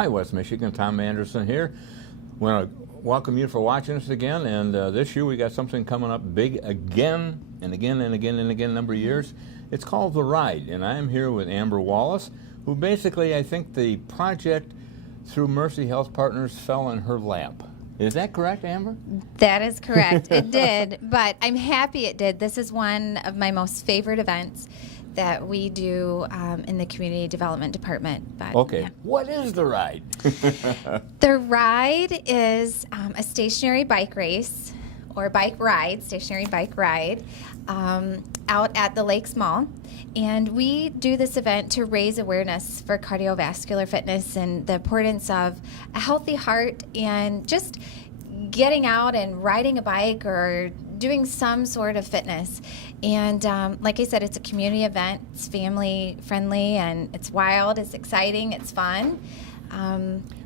Hi, West Michigan. Tom Anderson here. We want to welcome you for watching us again. And this year we got something coming up big again and again and again and again, a number of years. It's called The Ride. And I'm here with Amber Wallace, who basically, I think the project through Mercy Health Partners fell in her lap. Is that correct, Amber? That is correct. It did, but I'm happy it did. This is one of my most favorite events that we do in the Community Development Department. But, okay. yeah. What is The Ride? The Ride is a stationary bike race, or bike ride, stationary bike ride, out at the Lakes Mall. And we do this event to raise awareness for cardiovascular fitness and the importance of a healthy heart and just getting out and riding a bike or doing some sort of fitness. And like I said, it's a community event. It's family friendly and it's wild, it's exciting, it's fun.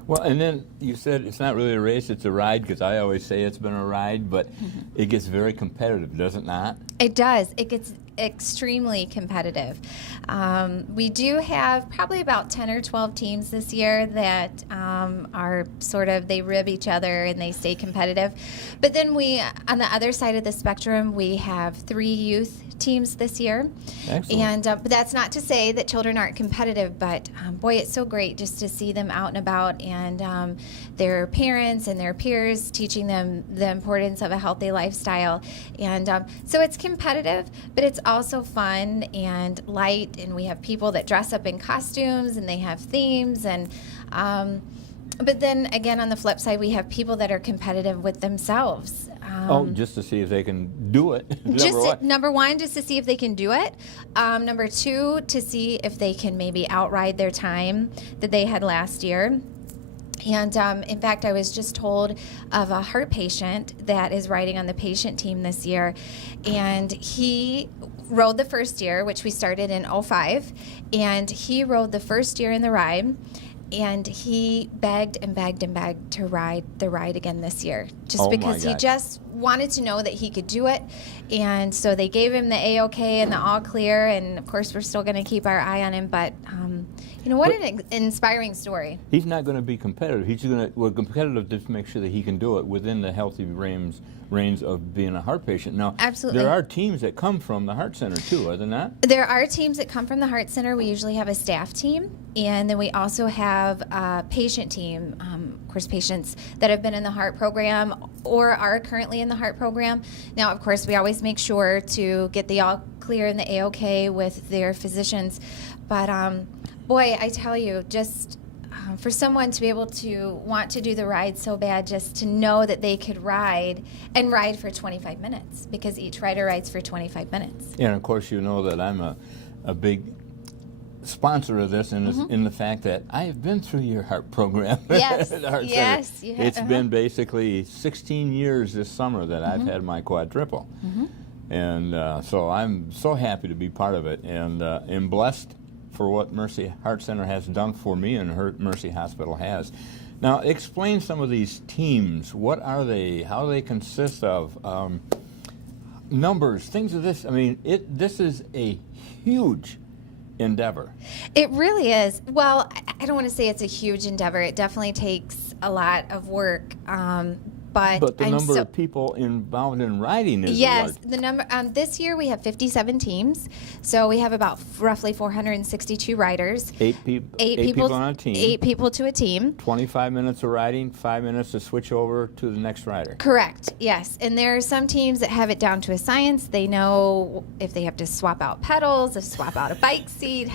Well, and then you said it's not really a race, it's a ride, because I always say it's been a ride, but it gets very competitive, does it not? It does. It gets extremely competitive. We do have probably about 10 or 12 teams this year that are sort of, they rib each other and they stay competitive. But then we, on the other side of the spectrum, we have 3 youth teams this year. Excellent. And but that's not to say that children aren't competitive, but boy, it's so great just to see them out and about and their parents and their peers teaching them the importance of a healthy lifestyle. And so it's competitive, but it's also fun and light, and we have people that dress up in costumes and they have themes. And but then again, on the flip side, we have people that are competitive with themselves. Just to see if they can do it. Number one, just to see if they can do it. Number 2, to see if they can maybe outride their time that they had last year. And in fact, I was just told of a heart patient that is riding on the patient team this year. And he rode the first year, which we started in 2005. And he rode the first year in the ride. And he begged and begged and begged to ride the ride again this year, just because he just wanted to know that he could do it. And so they gave him the A-OK and the all clear. And of course, we're still going to keep our eye on him. But you know, what an inspiring story. He's not going to be competitive. He's going to competitive to make sure that he can do it within the healthy reins of being a heart patient. Now, absolutely, there are teams that come from the Heart Center too, are there not? There are teams that come from the Heart Center. We usually have a staff team, and then we also have a patient team. Of course, patients that have been in the heart program or are currently in the heart program. Now, of course, we always make sure to get the all clear and the A-OK with their physicians. But boy, I tell you, just for someone to be able to want to do the ride so bad, just to know that they could ride and ride for 25 minutes, because each rider rides for 25 minutes. And of course, you know that I'm a big sponsor of this in the fact that I have been through your heart program. Yes, at the Heart yes. Center. You have, it's been basically 16 years this summer that I've had my quadruple. And so I'm so happy to be part of it, and am blessed for what Mercy Heart Center has done for me and Mercy Hospital has. Now, explain some of these teams. What are they? How do they consist of? Numbers, things of this. I mean, this is a huge endeavor. It really is. Well, I don't want to say it's a huge endeavor. It definitely takes a lot of work. But the number of people involved in riding is yes, large. the number this year we have 57 teams, so we have about roughly 462 riders. 8 people on a team. 8 people to a team. 25 minutes of riding, 5 minutes to switch over to the next rider. Correct. Yes, and there are some teams that have it down to a science. They know if they have to swap out pedals, if swap out a bike seat,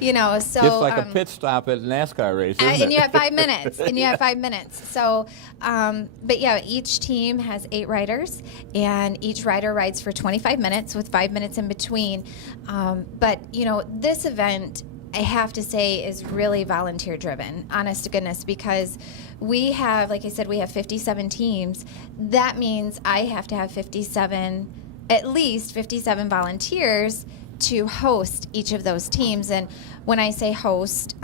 you know. So it's like a pit stop at a NASCAR race, isn't and you have 5 minutes. And you have 5 minutes. So, but yeah. Each team has 8 riders, and each rider rides for 25 minutes with 5 minutes in between. But, you know, this event, I have to say, is really volunteer driven, honest to goodness, because we have, like I said, we have 57 teams. That means I have to have at least 57 volunteers to host each of those teams. And when I say host,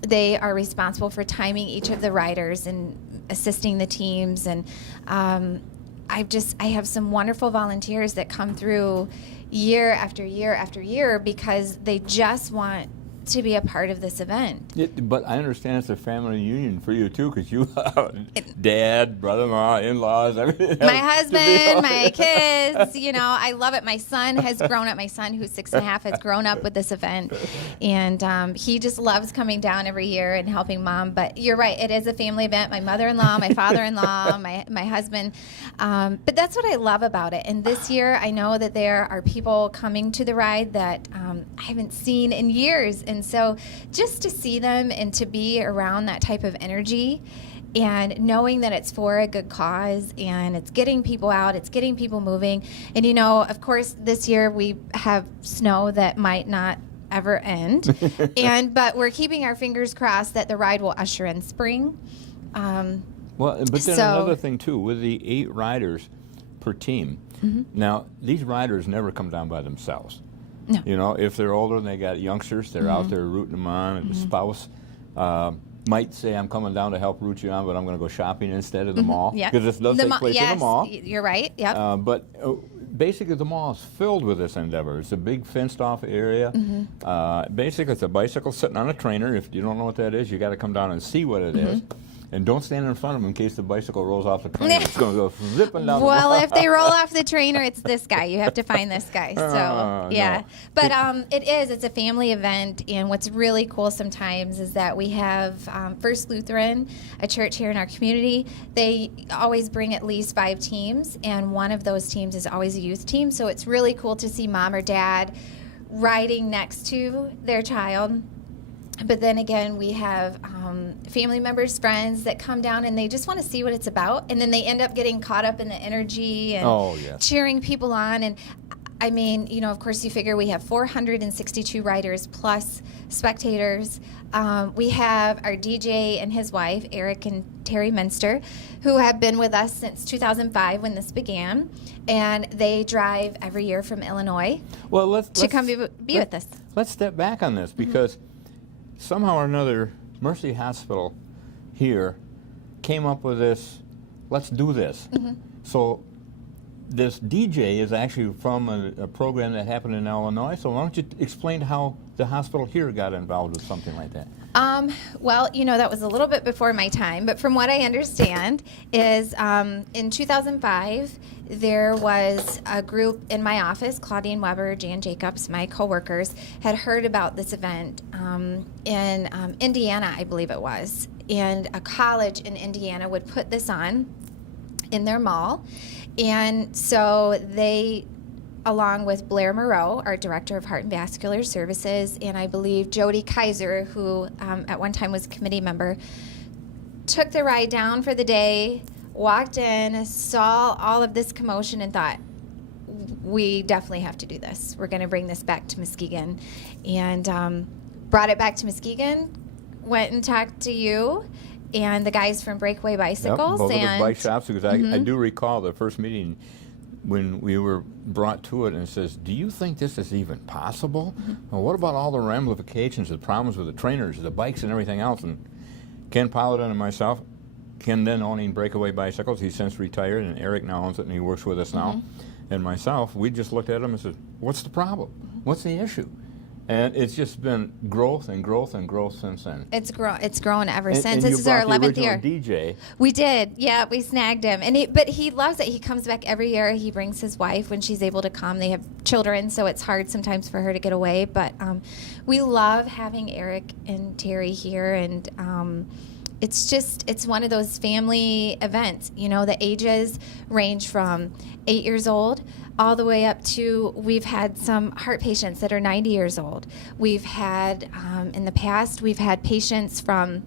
they are responsible for timing each of the riders and assisting the teams. And I have some wonderful volunteers that come through year after year after year because they just want to be a part of this event. But I understand it's a family reunion for you too, because you, dad, brother-in-law, in-laws, everything. My husband, my kids, you know, I love it. My son has grown up. My son, who's 6.5, has grown up with this event, and he just loves coming down every year and helping Mom. But you're right, it is a family event. My mother-in-law, my father-in-law, my husband. But that's what I love about it. And this year, I know that there are people coming to the ride that I haven't seen in years. And so just to see them and to be around that type of energy and knowing that it's for a good cause and it's getting people out, it's getting people moving. And, you know, of course, this year we have snow that might not ever end. But we're keeping our fingers crossed that the ride will usher in spring. Well, but then another thing, too, with the 8 riders per team. Now, these riders never come down by themselves. No. You know, if they're older and they got youngsters, they're out there rooting them on, and the spouse might say, I'm coming down to help root you on, but I'm going to go shopping instead of the mall. Because this does take place in the mall. You're right, yep. But basically the mall is filled with this endeavor. It's a big fenced-off area. Basically, it's a bicycle sitting on a trainer. If you don't know what that is, you got to come down and see what it is. And don't stand in front of them in case the bicycle rolls off the trainer. It's going to go zipping down the Well, mall. if they roll off the trainer, it's this guy. You have to find this guy. So, yeah. No. But it's a family event. And what's really cool sometimes is that we have First Lutheran, a church here in our community. They always bring at least 5 teams. And one of those teams is always a youth team. So it's really cool to see Mom or Dad riding next to their child. But then again, we have family members, friends that come down and they just want to see what it's about. And then they end up getting caught up in the energy and cheering people on. And I mean, you know, of course, you figure we have 462 riders plus spectators. We have our DJ and his wife, Eric and Terry Minster, who have been with us since 2005 when this began. And they drive every year from Illinois to come be with us. Let's step back on this because somehow or another, Mercy Hospital here came up with this, let's do this. So this DJ is actually from a program that happened in Illinois. So why don't you explain how the hospital here got involved with something like that? Well, you know, that was a little bit before my time, but from what I understand is in 2005, there was a group in my office, Claudine Weber, Jan Jacobs, my coworkers, had heard about this event in Indiana, I believe it was, and a college in Indiana would put this on in their mall. And so they, along with Blair Moreau, our Director of Heart and Vascular Services, and I believe Jody Kaiser, who at one time was a committee member, took the ride down for the day, walked in, saw all of this commotion, and thought, we definitely have to do this. We're going to bring this back to Muskegon. And brought it back to Muskegon, went and talked to you and the guys from Breakaway Bicycles. Both of those bike shops, because I do recall the first meeting when we were brought to it and it says, do you think this is even possible? Well, what about all the ramifications, the problems with the trainers, the bikes and everything else? And Ken Paladin and myself, Ken then owning Breakaway Bicycles, he's since retired, and Eric now owns it and he works with us now, and myself, we just looked at him and said, what's the problem? What's the issue? And it's just been growth and growth and growth since then. It's grown ever since. And this is our 11th year. DJ. We did, yeah. We snagged him, but he loves it. He comes back every year. He brings his wife when she's able to come. They have children, so it's hard sometimes for her to get away. But we love having Eric and Terry here, and it's one of those family events. You know, the ages range from 8 years old all the way up to, we've had some heart patients that are 90 years old. We've had, in the past, we've had patients from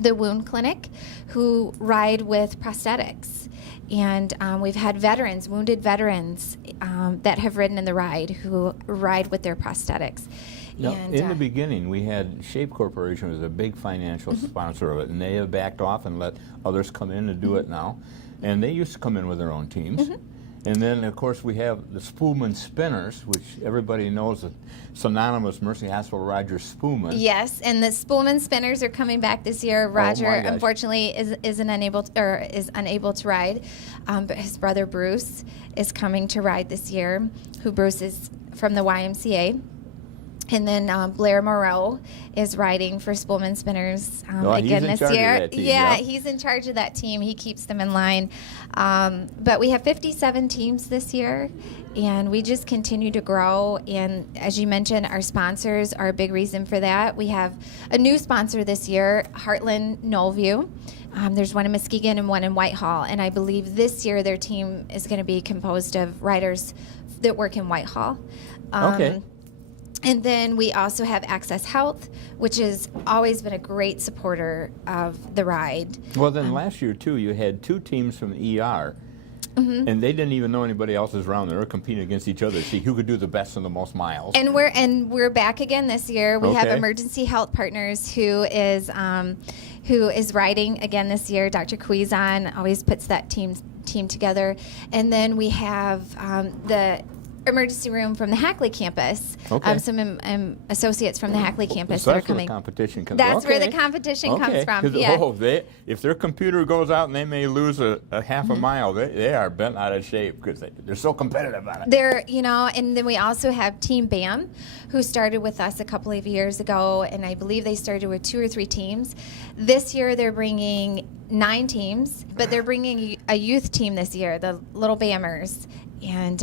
the wound clinic who ride with prosthetics. And we've had veterans, wounded veterans, that have ridden in the ride who ride with their prosthetics. Now, in the beginning, we had Shape Corporation was a big financial sponsor of it, and they have backed off and let others come in and do it now. And they used to come in with their own teams. And then, of course, we have the Spoolman Spinners, which everybody knows, the synonymous Mercy Hospital Roger Spoolman. Yes, and the Spoolman Spinners are coming back this year. Roger, unfortunately, is unable to ride, but his brother Bruce is coming to ride this year. Bruce is from the YMCA. And then Blair Moreau is riding for Spoolman Spinners again this year. Yeah, he's in charge of that team. He keeps them in line. But we have 57 teams this year, and we just continue to grow. And as you mentioned, our sponsors are a big reason for that. We have a new sponsor this year, Heartland Knollview. There's one in Muskegon and one in Whitehall. And I believe this year their team is going to be composed of riders that work in Whitehall. Okay. And then we also have Access Health, which has always been a great supporter of the ride. Well, then last year, too, you had 2 teams from the ER, and they didn't even know anybody else was around. They were competing against each other to see who could do the best and the most miles. And we're back again this year. We have Okay. Emergency Health Partners who is riding again this year. Dr. Cuizon always puts that team together. And then we have the emergency room from the Hackley campus. Okay. Some associates from the Hackley campus So that are that's where coming. the competition comes. That's where the Okay. competition comes from. 'Cause, Yeah. If their computer goes out and they may lose a half a mile, they are bent out of shape because they're so competitive on it. And then we also have Team BAM, who started with us a couple of years ago, and I believe they started with 2 or 3 teams. This year they're bringing 9 teams, but they're bringing a youth team this year, the Little Bammers. And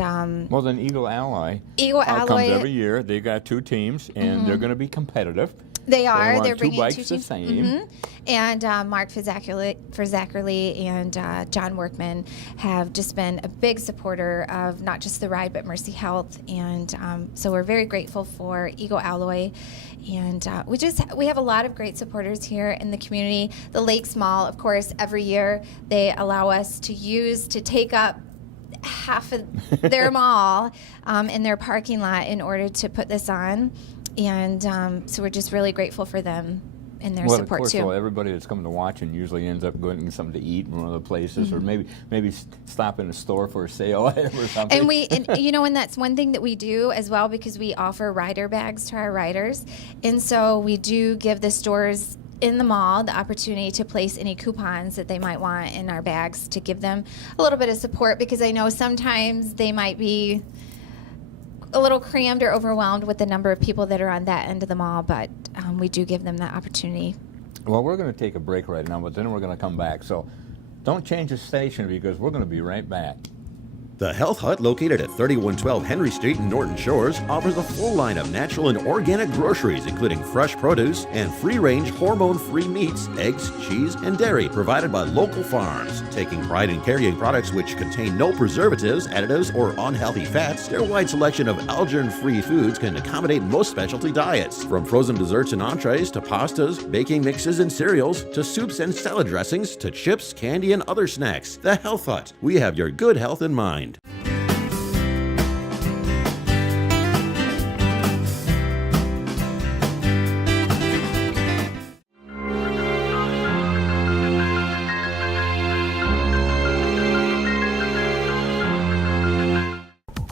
Well, then Eagle Alloy Eagle comes Alloy, every year. They got 2 teams, and they're going to be competitive. they are. want They're 2 bringing bikes 2 the teams. same. And Mark Fazzackerly and John Workman have just been a big supporter of not just the ride, but Mercy Health. And so we're very grateful for Eagle Alloy. And we have a lot of great supporters here in the community. The Lakes Mall, of course, every year they allow us to take up half of their mall in their parking lot in order to put this on. And so we're just really grateful for them and their support of course, too. Well, everybody that's coming to watch and usually ends up going to something to eat in one of the places, or maybe stop in a store for a sale item or something. And that's one thing that we do as well, because we offer rider bags to our riders, and so we do give the stores in the mall the opportunity to place any coupons that they might want in our bags to give them a little bit of support, because I know sometimes they might be a little crammed or overwhelmed with the number of people that are on that end of the mall, but we do give them that opportunity. Well, we're going to take a break right now, but then we're going to come back. So don't change the station, because we're going to be right back. The Health Hut, located at 3112 Henry Street in Norton Shores, offers a full line of natural and organic groceries, including fresh produce and free-range, hormone-free meats, eggs, cheese, and dairy provided by local farms. Taking pride in carrying products which contain no preservatives, additives, or unhealthy fats, their wide selection of allergen-free foods can accommodate most specialty diets. From frozen desserts and entrees to pastas, baking mixes and cereals, to soups and salad dressings, to chips, candy, and other snacks. The Health Hut. We have your good health in mind.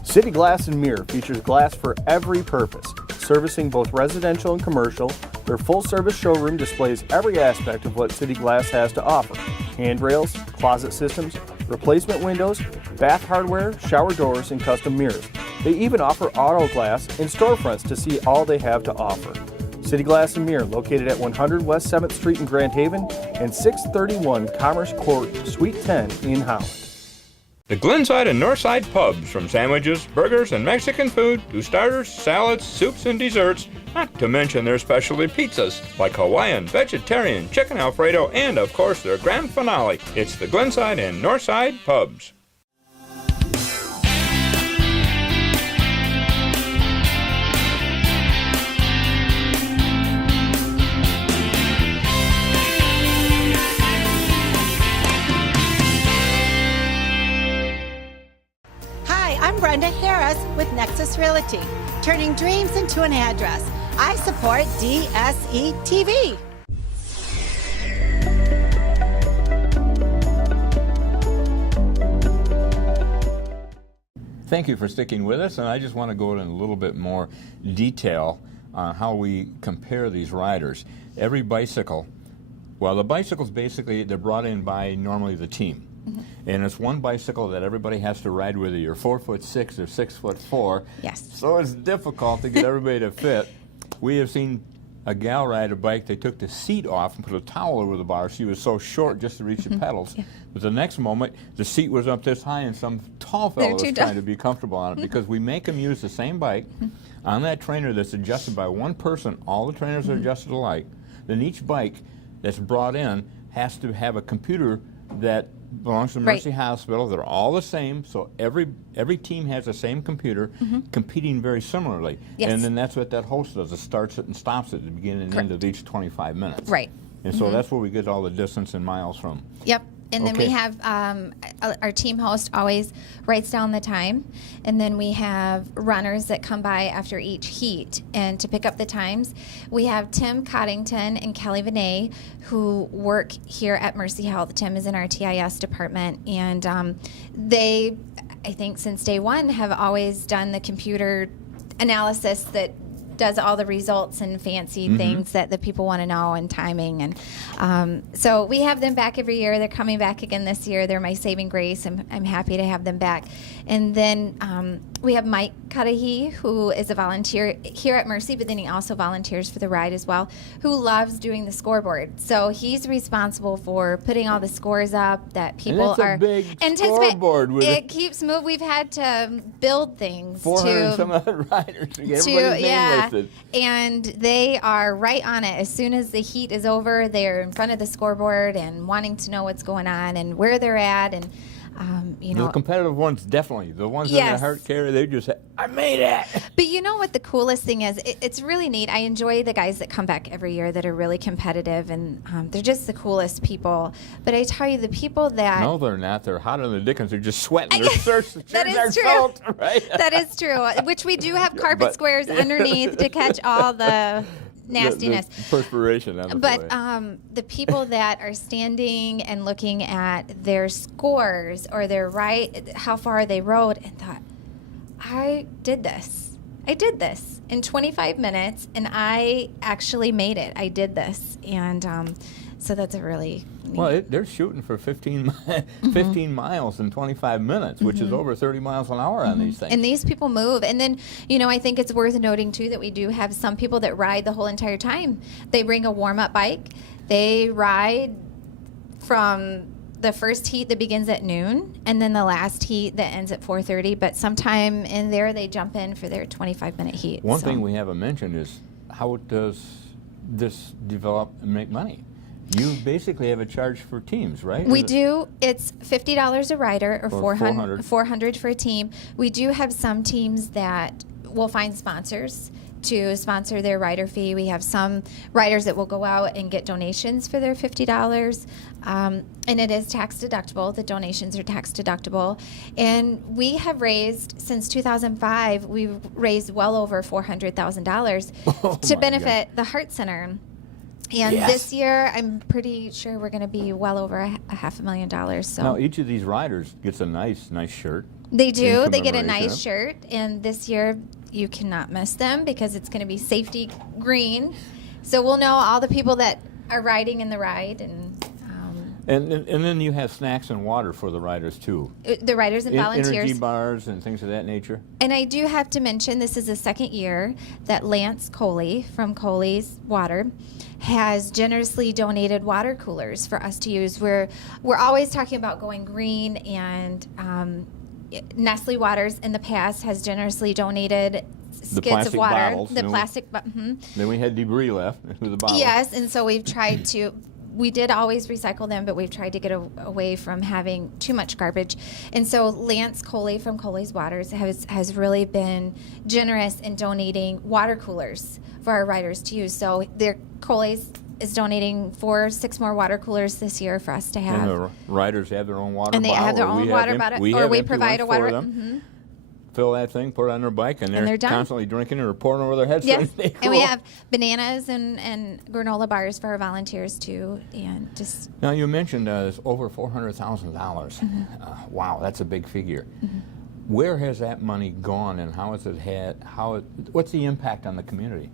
City Glass and Mirror features glass for every purpose, servicing both residential and commercial. Their full-service showroom displays every aspect of what City Glass has to offer: handrails, closet systems, replacement windows, bath hardware, shower doors, and custom mirrors. They even offer auto glass and storefronts to see all they have to offer. City Glass and Mirror, located at 100 West 7th Street in Grand Haven and 631 Commerce Court, Suite 10 in Holland. The Glenside and Northside pubs, from sandwiches, burgers, and Mexican food to starters, salads, soups, and desserts, not to mention their specialty pizzas like Hawaiian, vegetarian, chicken Alfredo, and of course their grand finale. It's the Glenside and Northside pubs. I'm Brenda Harris with Nexus Realty, turning dreams into an address. I support DSETV. Thank you for sticking with us, and I just want to go in a little bit more detail on how we compare these riders. Every bicycle, well, the bicycles basically, they're brought in by normally the team. And it's one bicycle that everybody has to ride, whether you're 4'6" or 6'4". Yes. So it's difficult to get everybody to fit. We have seen a gal ride a bike. They took the seat off and put a towel over the bar. She was so short just to reach the pedals. Yeah. But the next moment, the seat was up this high, and some tall fellow was trying to be comfortable on it, because we make them use the same bike on that trainer that's adjusted by one person. All the trainers are adjusted alike. Then each bike that's brought in has to have a computer that belongs to Mercy Hospital. They're all the same, so every team has the same computer, competing very similarly. Yes. And then that's what that host does. It starts it and stops it at the beginning and end of each 25 minutes. Right. And so that's where we get all the distance in miles from. Yep. And then we Okay. have our team host always writes down the time, and then we have runners that come by after each heat and to pick up the times. We have Tim Coddington and Kelly Vinay, who work here at Mercy Health. Tim is in our TIS department, and they, I think since day one, have always done the computer analysis that does all the results and fancy things that the people want to know, and timing. And so we have them back every year. They're coming back again this year. They're my saving grace. I'm happy to have them back. And then we have Mike Cudahy, who is a volunteer here at Mercy, but then he also volunteers for the ride as well, who loves doing the scoreboard. So he's responsible for putting all the scores up that people that's a are big anticipate. scoreboard with it keeps moving. We've had to build things 400 to some other riders to get everybody's name listed. and they are right on it. As soon as the heat is over, they're in front of the scoreboard and wanting to know what's going on and where they're at. And you know, The competitive ones, definitely. The ones in Yes. the heart carrier, they just say, I made it. but you know what the coolest thing is? It's really neat. I enjoy the guys that come back every year that are really competitive, and they're just the coolest people. But I tell you, the people that No, they're not. They're hot in the dickens. They're just sweating. Their shirts That is are true. soaked, right? that is true. Which we do have carpet But- squares underneath to catch all the nastiness. The perspiration on the But play. the people that are standing and looking at their scores or their how far they rode, and thought, I did this in 25 minutes, and I actually made it. I did this, and so that's a really neat. Well, they're shooting for 15 miles in 25 minutes, which is over 30 miles an hour on these things. And these people move. And then, you know, I think it's worth noting, too, that we do have some people that ride the whole entire time. They bring a warm-up bike. They ride from the first heat that begins at noon, and then the last heat that ends at 4:30. But sometime in there, they jump in for their 25-minute heat. One So- thing we haven't mentioned is, how does this develop and make money? You basically have a charge for teams, right? We Is it- do. It's $50 a rider, or Or 400. 400 for a team. We do have some teams that will find sponsors to sponsor their rider fee. We have some riders that will go out and get donations for their $50, and it is tax deductible. The donations are tax deductible, and we have raised since 2005. We've raised well over $400,000 to my benefit the Heart Center. And Yes. this year, I'm pretty sure we're going to be well over a $500,000. So Now, each of these riders gets a nice shirt. they do. in They get a commemoration. nice shirt, and this year you cannot miss them because it's going to be safety green. So we'll know all the people that are riding in the ride, and And then you have snacks and water for the riders, too. the riders and volunteers. Energy bars and things of that nature. And I do have to mention, this is the second year that Lance Coley from Coley's Water has generously donated water coolers for us to use. We're always talking about going green, and Nestle Waters in the past has generously donated skids of plastic water. bottles, The no? plastic, Then we had debris left with the bottle. yes, and so we've tried to. We did always recycle them, but we've tried to get away from having too much garbage. And so Lance Coley from Coley's Waters has really been generous in donating water coolers for our riders to use. So Coley's is donating 6 more water coolers this year for us to have. And the riders have their own water And they bottle. have their or own we water have bottle, we or have we empty provide a ones for water. them. Fill that thing, put it on their bike, and they're done. constantly drinking it or pouring over their heads. Yes, They and we cool. have bananas and granola bars for our volunteers too, and just Now you mentioned it's over $400,000. Wow, that's a big figure. Where has that money gone, and how has it had? What's the impact on the community?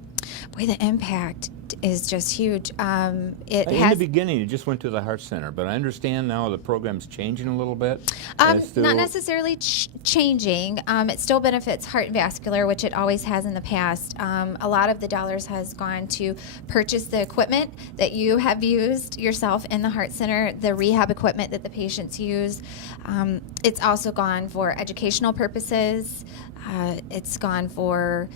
Boy, the impact is just huge. In the beginning, you just went to the Heart Center, but I understand now the program's changing a little bit. Not necessarily changing. It still benefits heart and vascular, which it always has in the past. A lot of the dollars has gone to purchase the equipment that you have used yourself in the Heart Center, the rehab equipment that the patients use. It's also gone for educational purposes. It's gone for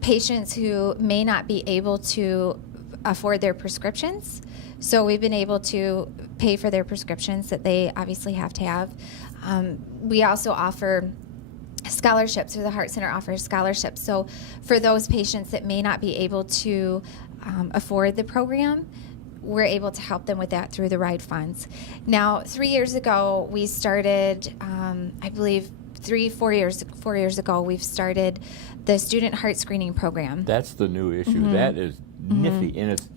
patients who may not be able to afford their prescriptions. So we've been able to pay for their prescriptions that they obviously have to have. We also offer scholarships, or the Heart Center offers scholarships. So for those patients that may not be able to afford the program, we're able to help them with that through the RIDE funds. Now, 3 years ago, we started, I believe 4 years ago, we've started the student heart screening program. That's the new issue. That is nifty, and it's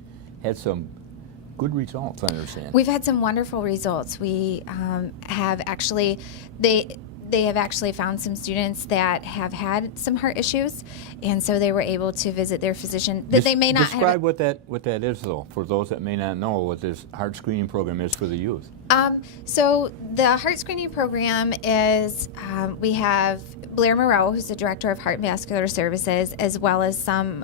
had some good results, I understand. We've had some wonderful results. We have actually, they have actually found some students that have had some heart issues, and so they were able to visit their physician that they may not describe what that is, though, for those that may not know what this heart screening program is for the youth. So the heart screening program is, we have Blair Moreau, who's the director of Heart and Vascular Services, as well as some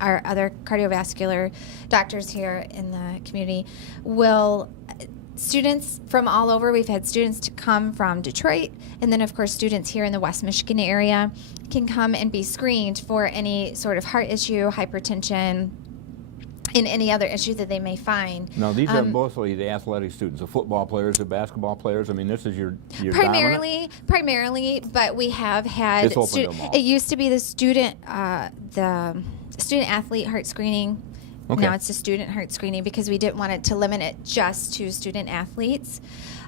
our other cardiovascular doctors here in the community, students from all over. We've had students to come from Detroit, and then of course students here in the West Michigan area can come and be screened for any sort of heart issue, hypertension, and any other issue that they may find. Now, these are mostly the athletic students, the football players, the basketball players. I mean, this is your primarily, but we have had. It's open to them all. It used to be the student athlete heart screening. Okay. Now it's a student heart screening because we didn't want it to limit it just to student athletes.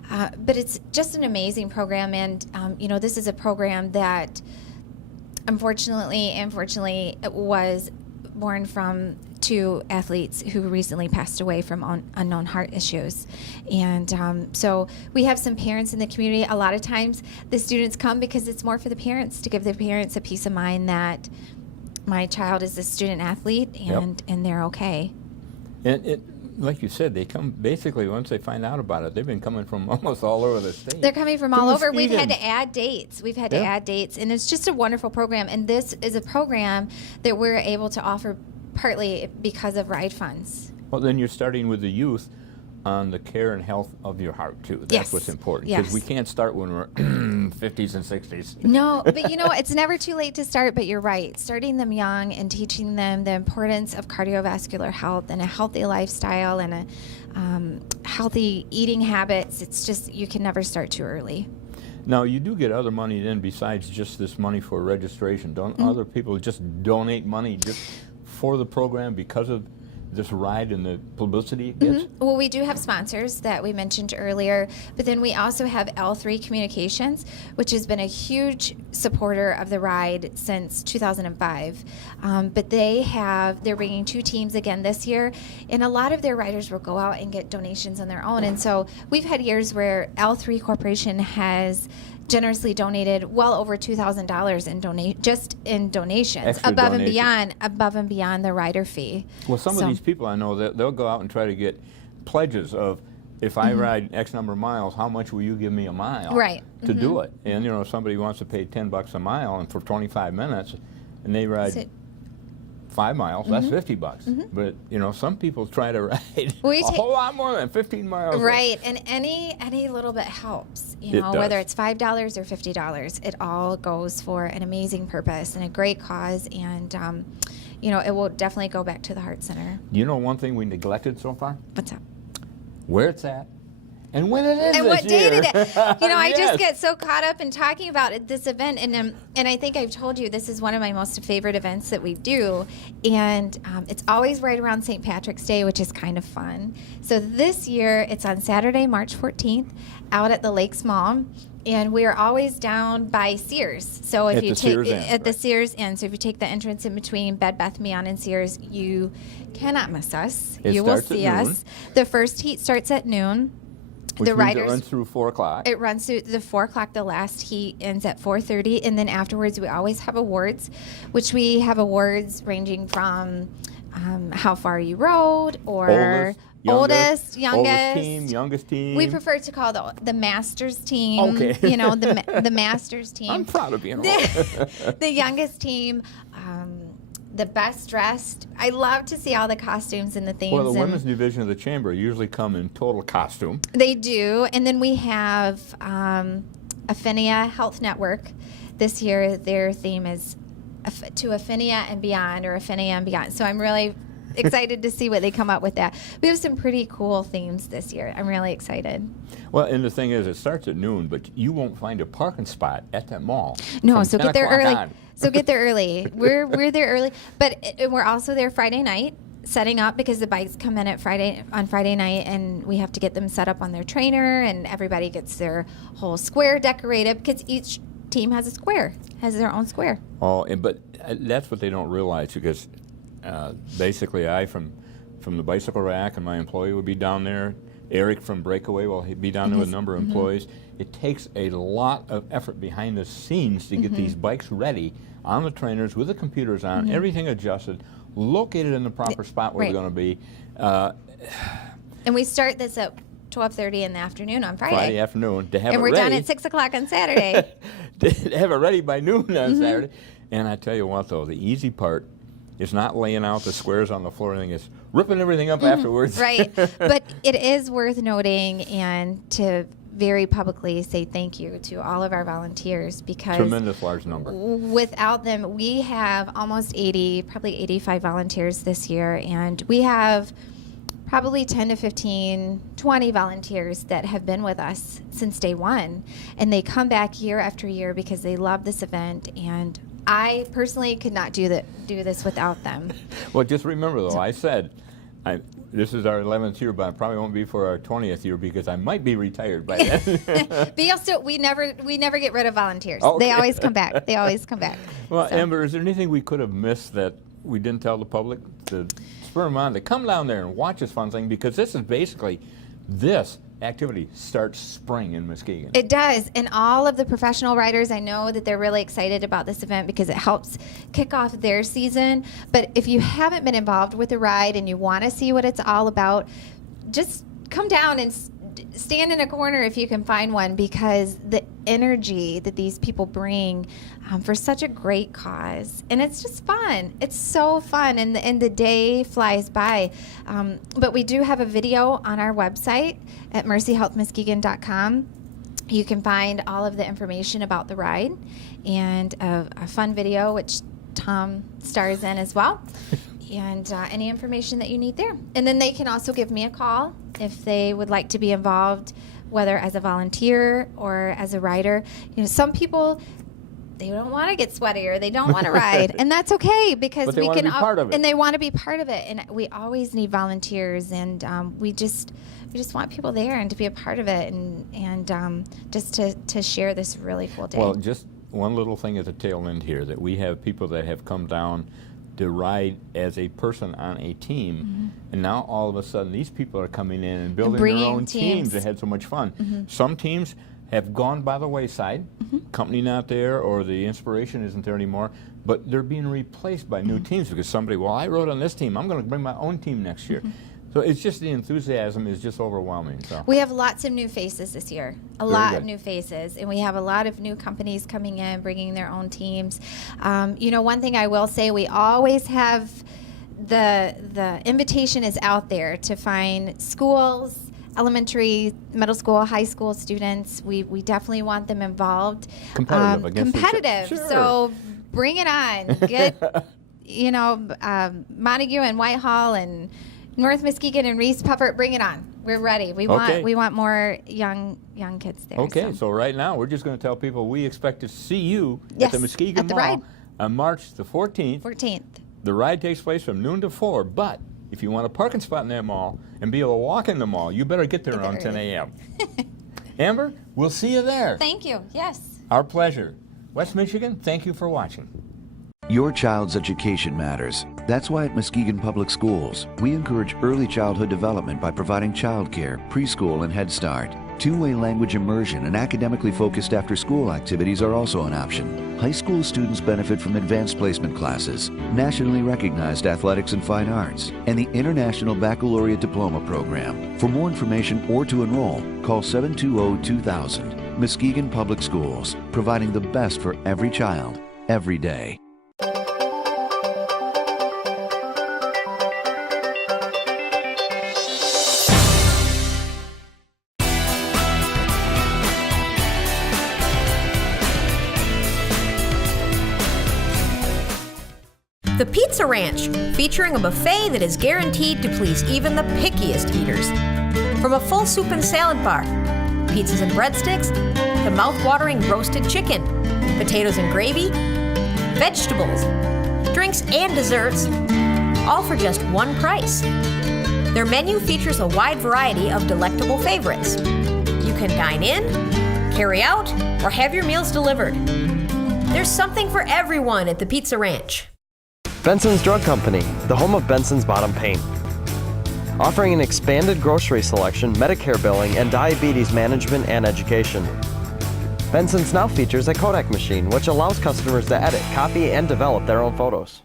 But it's just an amazing program, and this is a program that, unfortunately, it was born from 2 athletes who recently passed away from unknown heart issues. And so we have some parents in the community. A lot of times the students come because it's more for the parents, to give the parents a peace of mind that my child is a student athlete and they're okay. And like you said, they come basically once they find out about it. They've been coming from almost all over the state. They're coming from all over. We've had to add dates. And it's just a wonderful program. And this is a program that we're able to offer partly because of RIDE funds. Well, then you're starting with the youth on the care and health of your heart, too. That's what's important. Because we can't start when we're 50s and 60s. No, but it's never too late to start, but you're right. Starting them young and teaching them the importance of cardiovascular health and a healthy lifestyle and a healthy eating habits, it's just, you can never start too early. Now, you do get other money then besides just this money for registration. Don't other people just donate money just for the program because of this ride and the publicity it gets? Well, we do have sponsors that we mentioned earlier, but then we also have L3 Communications, which has been a huge supporter of the ride since 2005. But they're bringing 2 teams again this year, and a lot of their riders will go out and get donations on their own. And so we've had years where L3 Corporation has generously donated well over $2,000 in donations, Extra above donations. and beyond the rider fee. Well, some of these people I know, they'll go out and try to get pledges of, if I ride X number of miles, how much will you give me a mile to do it? And if somebody wants to pay $10 a mile and for 25 minutes, and they ride 5 miles, that's $50. But some people try to ride a whole lot more than 15 miles. Right, and any little bit helps. Whether it's $5 or $50, it all goes for an amazing purpose and a great cause, and it will definitely go back to the Heart Center. You know one thing we neglected so far? What's up? Where it's at. And when it is and this what date year. it is. I just get so caught up in talking about this event, and I think I've told you this is one of my most favorite events that we do, and it's always right around St. Patrick's Day, which is kind of fun. So this year it's on Saturday, March 14th, out at the Lakes Mall. And we are always down by Sears. So if you take the Sears end, so if you take the entrance in between Bed Bath & Beyond and Sears, you cannot miss us. You will see us. The first heat starts at noon. Which The means it riders- runs through 4 o'clock. It runs through the 4 o'clock. The last heat ends at 4:30, and then afterwards we always have awards, which we have awards ranging from how far you rode, or oldest, youngest. Youngest team. We prefer to call the masters team. Okay. You know, the masters team. I'm proud of being old. The youngest team. The best dressed. I love to see all the costumes and the themes. Well, the and women's division of the chamber usually come in total costume. they do. And then we have Affinia Health Network. This year, their theme is to Affinia and Beyond, or Affinia and Beyond. So I'm really excited to see what they come up with that. We have some pretty cool themes this year. I'm really excited. Well, and the thing is, it starts at noon, but you won't find a parking spot at that mall. No, from so 10 get there o'clock early. on. So get there early. We're there early, but we're also there Friday night, setting up, because the bikes come in on Friday night, and we have to get them set up on their trainer, and everybody gets their whole square decorated, because each team has a square, has their own square. Oh, but that's what they don't realize, because basically I from the bicycle rack, and my employee would be down there. Eric from Breakaway will be down there with a number of employees. It takes a lot of effort behind the scenes to get these bikes ready on the trainers with the computers on, everything adjusted, located in the proper spot where Right. they're going to be. And we start this at 12:30 in the afternoon on Friday afternoon to have and it we're ready. done at 6 o'clock on Saturday. To have it ready by noon on Saturday. And I tell you what, though, the easy part is not laying out the squares on the floor and everything. It's ripping everything up afterwards. Right. But it is worth noting and to very publicly say thank you to all of our volunteers, because Tremendous large number. without them, we have almost 80, probably 85 volunteers this year, and we have probably 10 to 15, 20 volunteers that have been with us since day one, and they come back year after year because they love this event, and I personally could not do this without them. Well, just remember, though, I said, this is our 11th year, but I probably won't be for our 20th year, because I might be retired by then. But we never get rid of volunteers. Okay. They always come back. They always come back. Well, So- Amber, is there anything we could have missed that we didn't tell the public to spur them on to come down there and watch this fun thing? Because this is basically, this activity starts spring in Muskegon. It does, and all of the professional riders, I know that they're really excited about this event because it helps kick off their season. But if you haven't been involved with the ride and you want to see what it's all about, just come down and stand in a corner if you can find one, because the energy that these people bring for such a great cause, and it's just fun. It's so fun, and the day flies by. But we do have a video on our website at mercyhealthmuskegon.com. You can find all of the information about the ride, and a fun video which Tom stars in as well. And any information that you need there. And then they can also give me a call if they would like to be involved, whether as a volunteer or as a rider. You know, some people, they don't want to get sweaty or they don't want to ride, and that's okay, because But they we wanna can be part of it. and they want to be part of it. And we always need volunteers, and we just want people there and to be a part of it, and just to share this really cool day. Well, just one little thing at the tail end here, that we have people that have come down to ride as a person on a team, and now all of a sudden these people are coming in and building their bringing own teams teams. that had so much fun. Some teams have gone by the wayside, company not there, or the inspiration isn't there anymore, but they're being replaced by new teams because somebody, well, I rode on this team, I'm going to bring my own team next year. So it's just, the enthusiasm is just overwhelming. So We have lots of new faces this year, a Very lot good. of new faces, and we have a lot of new companies coming in, bringing their own teams. You know, one thing I will say, we always have the invitation is out there to find schools, elementary, middle school, high school students. We definitely want them involved. Competitive against each other. Competitive. Sure. So bring it on. Get, you know, Montague and Whitehall and North Muskegon and Reese Puffert, bring it on. We're ready. We want more young kids there. Okay, so right now we're just going to tell people we expect to see you Yes, at the Muskegon at the Mall ride. on March the 14th. 14th. The ride takes place from noon to 4, but if you want a parking spot in that mall and be able to walk in the mall, you better get there Get there around 10 early. a.m. Amber, we'll see you there. Thank you. Yes. Our pleasure. West Michigan, thank you for watching. Your child's education matters. That's why at Muskegon Public Schools, we encourage early childhood development by providing childcare, preschool, and Head Start. Two-way language immersion and academically focused after-school activities are also an option. High school students benefit from advanced placement classes, nationally recognized athletics and fine arts, and the International Baccalaureate Diploma Program. For more information or to enroll, call 720-2000. Muskegon Public Schools, providing the best for every child, every day. The Pizza Ranch, featuring a buffet that is guaranteed to please even the pickiest eaters. From a full soup and salad bar, pizzas and breadsticks, to mouth-watering roasted chicken, potatoes and gravy, vegetables, drinks and desserts, all for just one price. Their menu features a wide variety of delectable favorites. You can dine in, carry out, or have your meals delivered. There's something for everyone at the Pizza Ranch. Benson's Drug Company, the home of Benson's Bottom Paint. Offering an expanded grocery selection, Medicare billing, and diabetes management and education. Benson's now features a Kodak machine, which allows customers to edit, copy, and develop their own photos.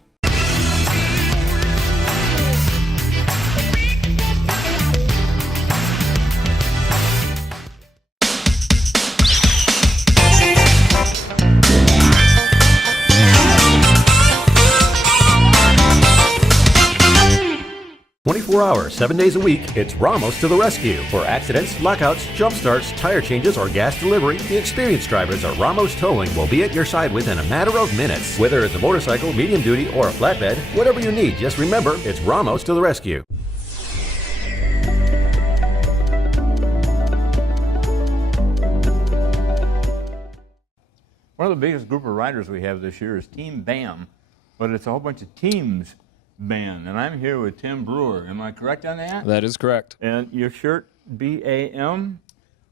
24 hours, 7 days a week, it's Ramos to the rescue. For accidents, lockouts, jump starts, tire changes, or gas delivery, the experienced drivers at Ramos Towing will be at your side within a matter of minutes. Whether it's a motorcycle, medium duty, or a flatbed, whatever you need, just remember, it's Ramos to the rescue. One of the biggest group of riders we have this year is Team BAM, but it's a whole bunch of teams BAM, and I'm here with Tim Brewer. Am I correct on that? That is correct. And your shirt, BAM,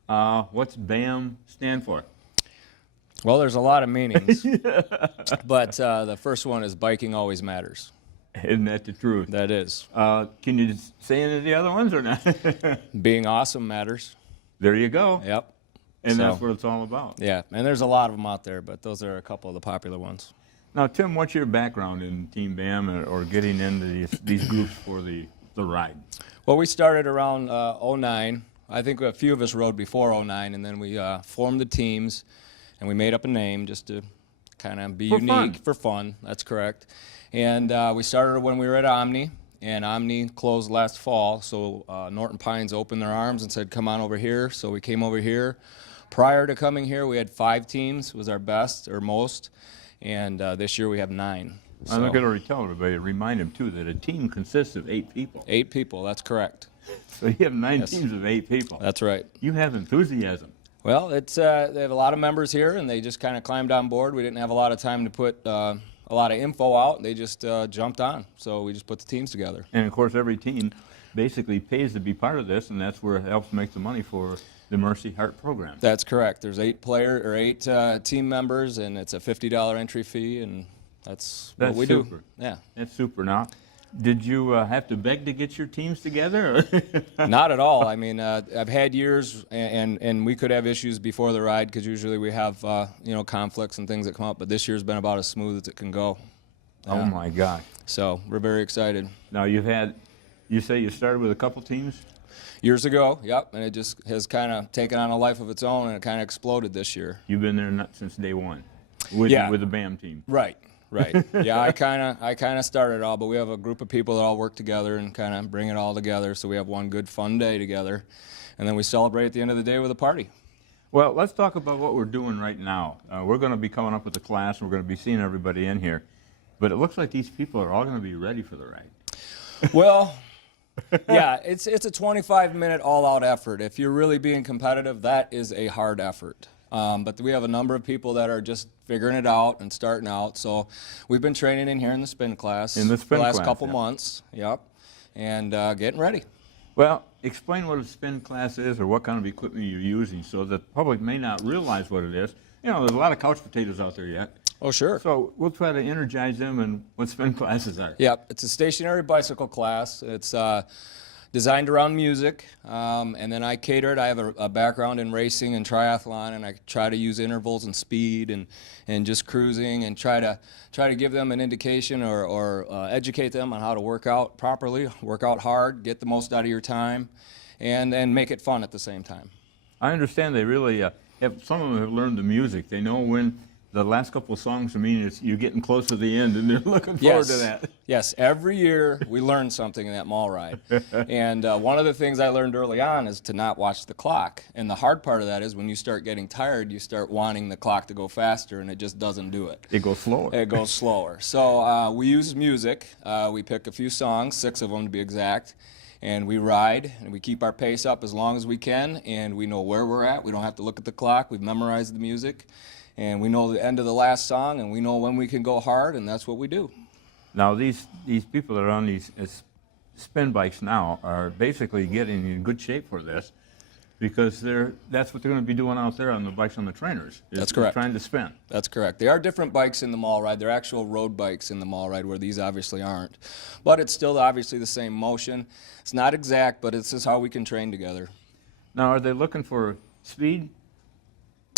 what's BAM stand for? Well, there's a lot of meanings, but the first one is biking always matters. Isn't that the truth? That is. Can you say any of the other ones or not? Being awesome matters. There you go. Yep. And So, that's what it's all about. Yeah, and there's a lot of them out there, but those are a couple of the popular ones. Now, Tim, what's your background in Team BAM or getting into these groups for the ride? Well, we started around 09. I think a few of us rode before 09, and then we formed the teams, and we made up a name just to kind of be unique. For fun, that's correct. And we started when we were at Omni, and Omni closed last fall, so Norton Pines opened their arms and said, come on over here. So we came over here. Prior to coming here, we had 5 teams, was our best or most. And this year we have 9. So. I'm going to tell everybody, remind them too, that a team consists of 8 people. 8 people, that's correct. So you have 9 teams of 8 people. That's right. You have enthusiasm. Well, it's they have a lot of members here, and they just kind of climbed on board. We didn't have a lot of time to put a lot of info out. They just jumped on, so we just put the teams together. And of course, every team basically pays to be part of this, and that's where it helps make the money for the Mercy Heart program. That's correct. There's 8 team members, and it's a $50 entry fee, and that's what we super. do. Yeah, that's super. Now, did you have to beg to get your teams together? Not at all. I mean, I've had years, and we could have issues before the ride because usually we have conflicts and things that come up. But this year's been about as smooth as it can go. Oh my gosh! So we're very excited. Now you say you started with a couple teams. Years ago, yep, and it just has kind of taken on a life of its own, and it kind of exploded this year. You've been there since day one, with the BAM team. Right. Yeah, I kind of started it all, but we have a group of people that all work together and kind of bring it all together, so we have one good fun day together, and then we celebrate at the end of the day with a party. Well, let's talk about what we're doing right now. We're going to be coming up with a class, and we're going to be seeing everybody in here, but it looks like these people are all going to be ready for the ride. Well. Yeah, it's a 25-minute all-out effort. If you're really being competitive, that is a hard effort. But we have a number of people that are just figuring it out and starting out. So we've been training in here in the spin class for the last couple months. Yep, and getting ready. Well, explain what a spin class is or what kind of equipment you're using so that the public may not realize what it is. You know, there's a lot of couch potatoes out there yet. Oh, sure. So we'll try to energize them and what spin classes are. Yep, it's a stationary bicycle class. It's designed around music, and then I cater it. I have a background in racing and triathlon, and I try to use intervals and speed and just cruising and try to give them an indication or educate them on how to work out properly, work out hard, get the most out of your time, and make it fun at the same time. I understand they really some of them have learned the music. They know when the last couple of songs, I mean, you're getting close to the end, and they're looking forward to that. Yes, every year we learn something in that mall ride. And one of the things I learned early on is to not watch the clock. And the hard part of that is when you start getting tired, you start wanting the clock to go faster, and it just doesn't do it. It goes slower. It goes slower. So we use music. We pick a few songs, 6 of them to be exact. And we ride, and we keep our pace up as long as we can, and we know where we're at. We don't have to look at the clock. We've memorized the music. And we know the end of the last song, and we know when we can go hard, and that's what we do. Now, these people that are on these spin bikes now are basically getting in good shape for this, because that's what they're going to be doing out there on the bikes on the trainers. That's correct. Trying to spin. That's correct. There are different bikes in the mall ride. They're actual road bikes in the mall ride, where these obviously aren't. But it's still obviously the same motion. It's not exact, but it's just how we can train together. Now, are they looking for speed,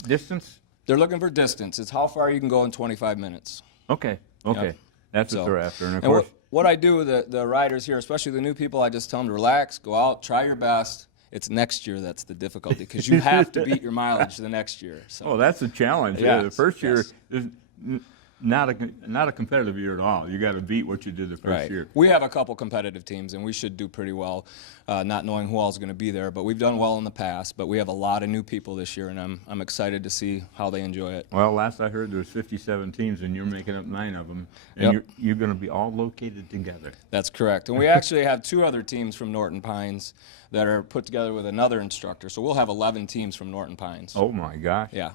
distance? They're looking for distance. It's how far you can go in 25 minutes. Okay. Yep. That's what they're after. And of and course, what I do with the riders here, especially the new people, I just tell them to relax, go out, try your best. It's next year that's the difficulty, because you have to beat your mileage the next year. So. Oh, that's a challenge. Yes, Yeah, the first year yes. is not a competitive year at all. You got to beat what you did the first year. We have a couple competitive teams, and we should do pretty well, not knowing who all's going to be there. But we've done well in the past. But we have a lot of new people this year, and I'm excited to see how they enjoy it. Well, last I heard there was 57 teams, and you're making up 9 of them, and Yep. you're going to be all located together. That's correct. And we actually have 2 other teams from Norton Pines that are put together with another instructor. So we'll have 11 teams from Norton Pines. Oh my gosh. Yeah.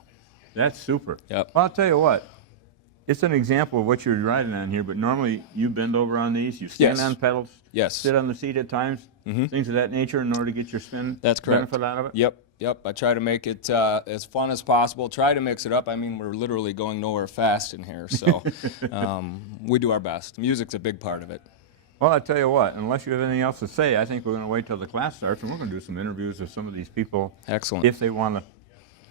That's super. Yep. Well, I'll tell you what. It's an example of what you're riding on here, but normally you bend over on these, you stand Yes. on pedals, Yes. sit on the seat at times, things of that nature in order to get your spin That's correct. benefit out of it? Yep. I try to make it as fun as possible. Try to mix it up. I mean, we're literally going nowhere fast in here, so we do our best. Music's a big part of it. Well, I'll tell you what, unless you have anything else to say, I think we're going to wait till the class starts, and we're going to do some interviews with some of these people. Excellent. If they want to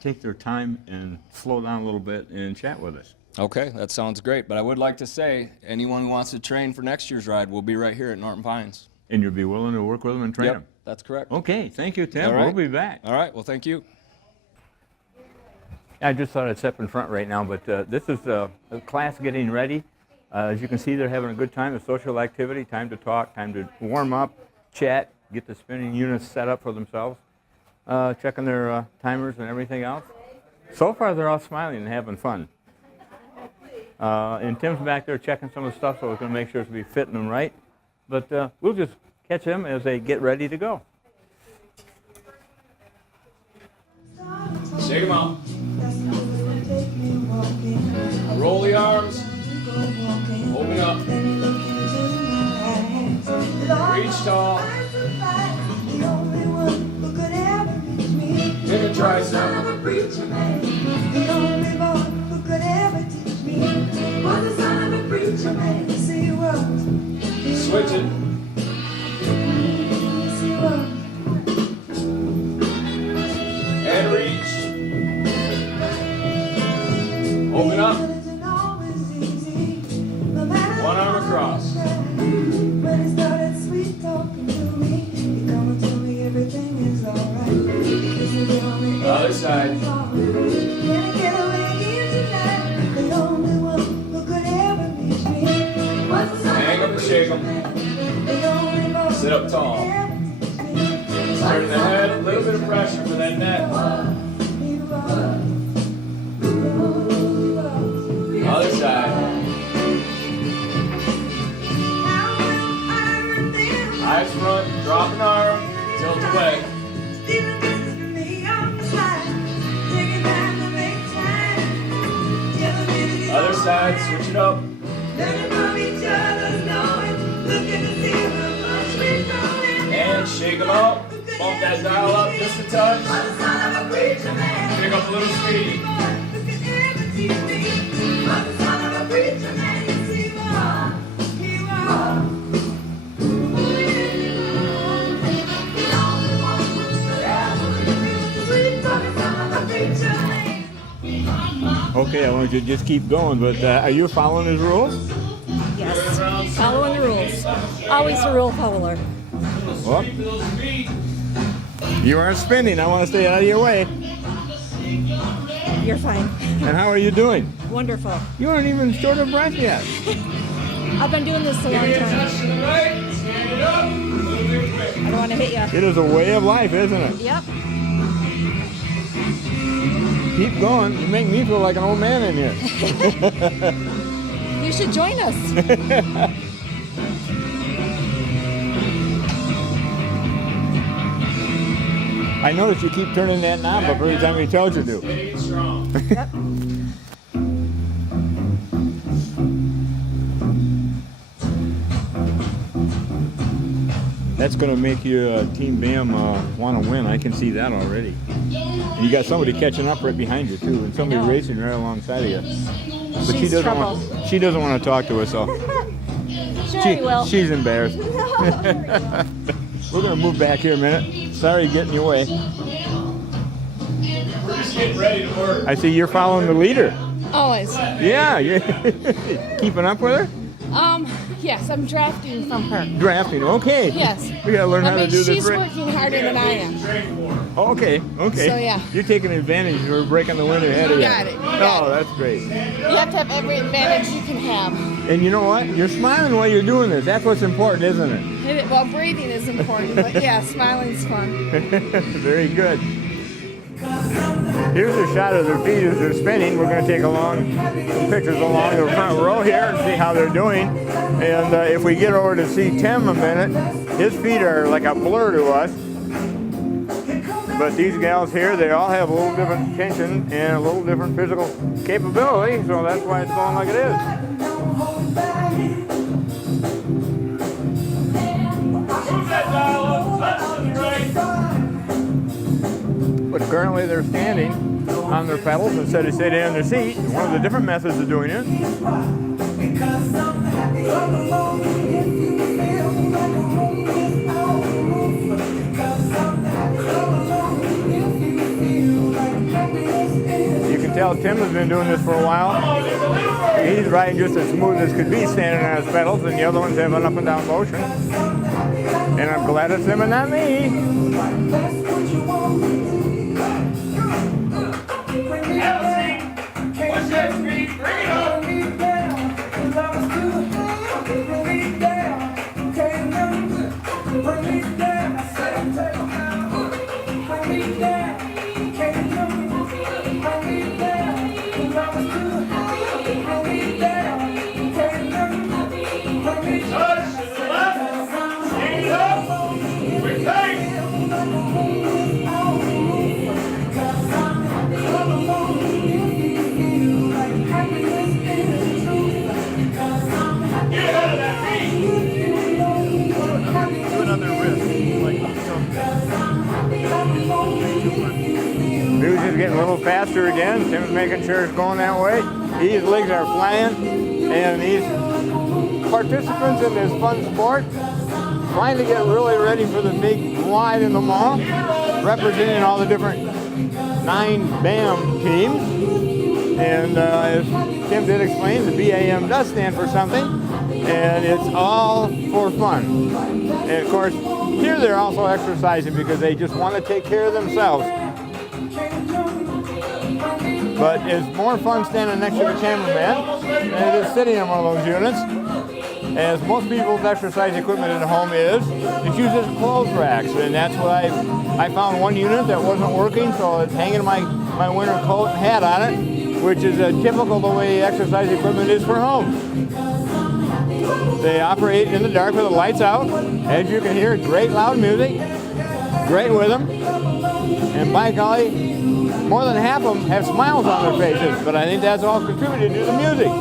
take their time and slow down a little bit and chat with us. Okay, that sounds great. But I would like to say, anyone who wants to train for next year's ride will be right here at Norton Pines. And you'll be willing to work with them and train them? That's correct. Okay, thank you, Tim. All right. We'll be back. All right, well, thank you. I just thought I'd step in front right now, but this is a class getting ready. As you can see, they're having a good time, a social activity, time to talk, time to warm up, chat, get the spinning units set up for themselves, checking their timers and everything else. So far, they're all smiling and having fun. And Tim's back there checking some of the stuff, so we're going to make sure it's going to be fitting them right. But we'll just catch them as they get ready to go. Shake them out. Roll the arms. Open up. Reach tall. Hit a tricep. Switch it. And reach. Open up. One arm across. The other side. Hang up and shake them. Sit up tall. Turn the head, a little bit of pressure for that neck. Other side. Eyes front, drop an arm, tilt away. Other side, switch it up. And shake them out. Bump that dial up just a touch. Pick up a little speed. Okay, I want you to just keep going, but are you following his rules? Yes. Following the rules. Always a rule follower. Well, you aren't spinning. I want to stay out of your way. You're fine. And how are you doing? Wonderful. You aren't even short of breath yet. I've been doing this a long time. I don't want to hit you. It is a way of life, isn't it? Yep. Keep going. You make me feel like an old man in here. You should join us. I notice you keep turning that knob up every time he tells you to. Yep. That's going to make your Team BAM want to win. I can see that already. And you got somebody catching up right behind you too, and somebody racing right alongside of you. But She's trouble. She doesn't want to talk to us, so Sure he will. she's embarrassed. We're going to move back here a minute. Sorry to get in your way. We're just getting ready to work. I see you're following the leader. Always. Yeah, you're keeping up with her? Yes, I'm drafting from her. Drafting, okay. Yes. We got to learn how to do this she's right. working harder than I am. Oh, okay. So, yeah. You're taking advantage. We're breaking the wind ahead of you. Got it. Oh, that's great. You have to have every advantage you can have. And you know what? You're smiling while you're doing this. That's what's important, isn't it? Well, breathing is important, but yeah, smiling's fun. Very good. Here's a shot of their feet as they're spinning. We're going to take some pictures along the front row here and see how they're doing. And if we get over to see Tim a minute, his feet are like a blur to us. But these gals here, they all have a little different tension and a little different physical capability, so that's why it's going like it is. Move that dial up, touch to the right. But currently they're standing on their pedals instead of sitting in their seat. One of the different methods of doing it. You can tell Tim has been doing this for a while. He's riding just as smooth as could be standing on his pedals, and the other ones have an up and down motion. And I'm glad it's him and not me. Watch that speed, bring it up. Touch to the left, stand up, quick pace. Get out of that feet. Do another wrist. Music's getting a little faster again. Tim's making sure it's going that way. His legs are flying, and these participants in this fun sport trying to get really ready for the big ride in the mall, representing all the different 9 BAM teams. And as Tim did explain, the BAM does stand for something, and it's all for fun. And of course, here they're also exercising because they just want to take care of themselves. But it's more fun standing next to the cameraman than it is sitting in one of those units. As most people's exercise equipment at home is, it's used as clothes racks, and that's what I found one unit that wasn't working, so it's hanging my winter coat and hat on it, which is typical the way exercise equipment is for home. They operate in the dark with the lights out. As you can hear, great loud music, great rhythm, and by golly, more than half of them have smiles on their faces, but I think that's all contributed to the music.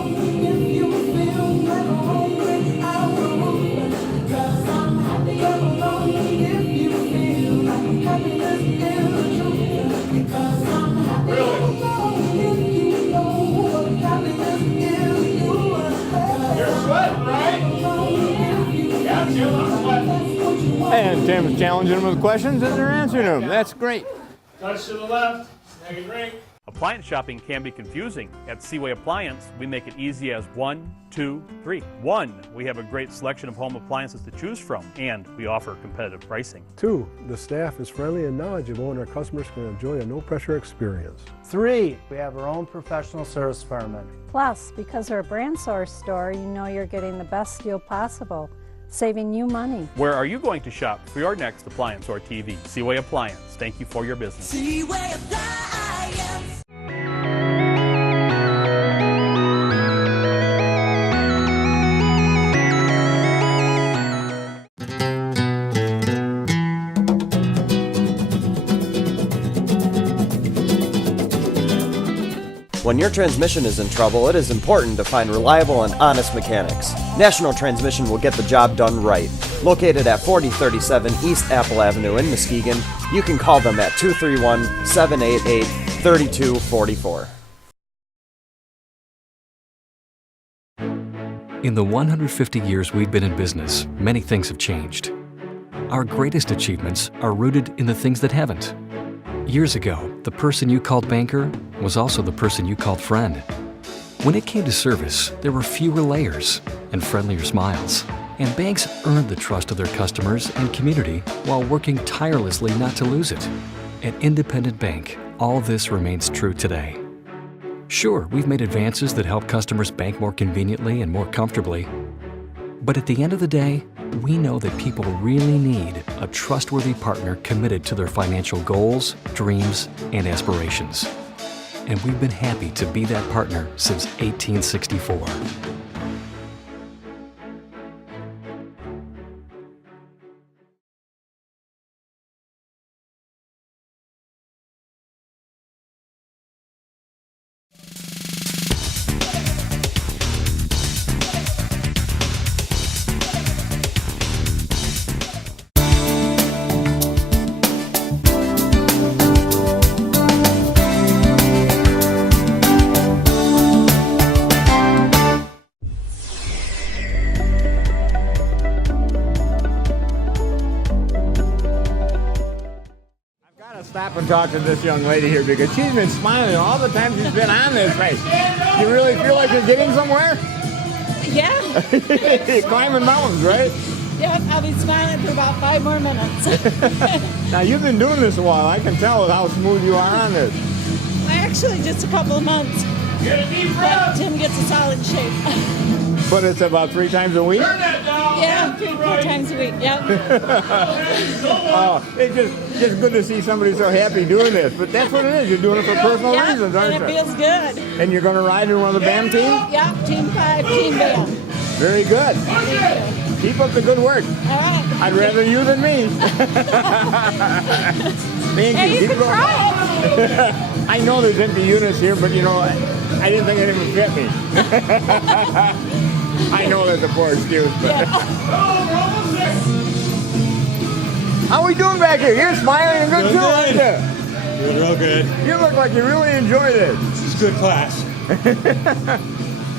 You're sweating, right? Yeah, Jim, I'm sweating. And Tim's challenging them with questions and they're answering them. That's great. Touch to the left, snag a drink. Appliance shopping can be confusing. At Seaway Appliance, we make it easy as 1, 2, 3. 1, we have a great selection of home appliances to choose from, and we offer competitive pricing. 2, the staff is friendly and knowledgeable, and our customers can enjoy a no-pressure experience. 3, we have our own professional service department. Plus, because we're a brand source store, you know you're getting the best deal possible, saving you money. Where are you going to shop for your next appliance or TV? Seaway Appliance. Thank you for your business. Seaway Appliance. When your transmission is in trouble, it is important to find reliable and honest mechanics. National Transmission will get the job done right. Located at 4037 East Apple Avenue in Muskegon, you can call them at 231-788-3244. In the 150 years we've been in business, many things have changed. Our greatest achievements are rooted in the things that haven't. Years ago, the person you called banker was also the person you called friend. When it came to service, there were fewer layers and friendlier smiles. And banks earned the trust of their customers and community while working tirelessly not to lose it. At Independent Bank, all this remains true today. Sure, we've made advances that help customers bank more conveniently and more comfortably. But at the end of the day, we know that people really need a trustworthy partner committed to their financial goals, dreams, and aspirations. And we've been happy to be that partner since 1864. Stop and talk to this young lady here because she's been smiling all the time she's been on this race. You really feel like you're getting somewhere? Yeah. Climbing mountains, right? Yep, I'll be smiling for about 5 more minutes. Now, you've been doing this a while. I can tell how smooth you are on this. Actually, just a couple of months. Get a deep breath. Tim gets us all in shape. But it's about 3 times a week? Yeah, 3-4 times a week, yep. Oh, it's just good to see somebody so happy doing this. But that's what it is. You're doing it for personal reasons, aren't you? And it feels good. And you're going to ride in one of the BAM teams? Yep, Team 5, Team BAM. Very good. Keep up the good work. All right. I'd rather you than me. Thank you. You can try. I know there's empty units here, but you know, I didn't think it would fit me. I know that's a poor excuse, but... How are we doing back here? You're smiling and good too, aren't you? Doing real good. You look like you really enjoy this. It's a good class.